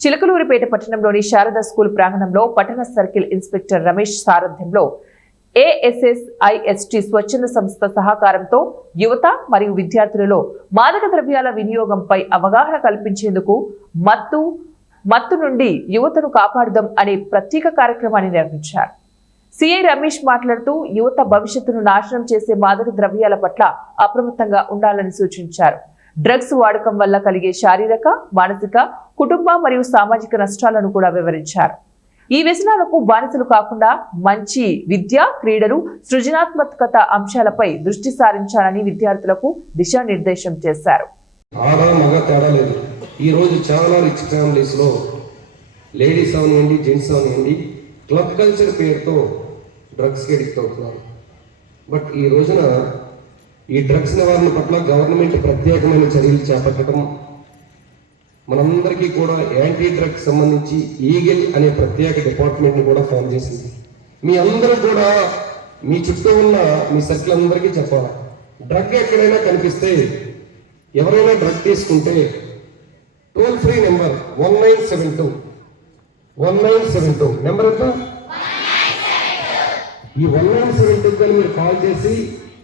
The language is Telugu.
చిలకలూరిపేట పట్టణంలోని శారదా స్కూల్ ప్రాంగణంలో పట్టణ సర్కిల్ ఇన్స్పెక్టర్ రమేష్ సారథ్యంలో ASSIST స్వచ్ఛంద సంస్థ సహకారంతో యువత మరియు విద్యార్థులలో మాదక ద్రవ్యాల వినియోగంపై అవగాహన కల్పించేందుకు మత్తు నుండి యువతను కాపాడుదాం అనే ప్రత్యేక కార్యక్రమాన్ని నిర్వహించారు. సిఐ రమేష్ మాట్లాడుతూ యువత భవిష్యత్తును నాశనం చేసే మాదక ద్రవ్యాల పట్ల అప్రమత్తంగా ఉండాలని సూచించారు. డ్రగ్స్ వాడకం వల్ల కలిగే శారీరక, మానసిక, కుటుంబ మరియు సామాజిక నష్టాలను కూడా వివరించారు. ఈ వ్యసనాలకు బానిసలు కాకుండా మంచి విద్య, క్రీడలు, సృజనాత్మకత అంశాలపై దృష్టి సారించాలని విద్యార్థులకు దిశానిర్దేశం చేశారు. ఈ రోజు చాలా రిచ్ ఫ్యామిలీస్ లో లేడీస్ అవనివ్వండి, జెంట్స్ అవనివ్వండి, క్లబ్ కల్చర్ పేరుతో డ్రగ్స్ కి అడిక్ట్ అవుతున్నారు. బట్ ఈ రోజున ఈ డ్రగ్స్ నివారణ పట్ల గవర్నమెంట్ ప్రత్యేకమైన చర్యలు చేపట్టడం, మనందరికీ కూడా యాంటీ డ్రగ్స్ సంబంధించి ఈగిల్ అనే ప్రత్యేక డిపార్ట్మెంట్ని కూడా ఫామ్ చేసింది. మీ అందరూ కూడా మీ చుట్టూ ఉన్న మీ సర్కిల్ అందరికీ చెప్పాలి, డ్రగ్ ఎక్కడైనా కనిపిస్తే, ఎవరైనా డ్రగ్ తీసుకుంటే టోల్ ఫ్రీ నెంబర్ 1972 నెంబర్ ఎంత? ఈ 1972 మీరు కాల్ చేసి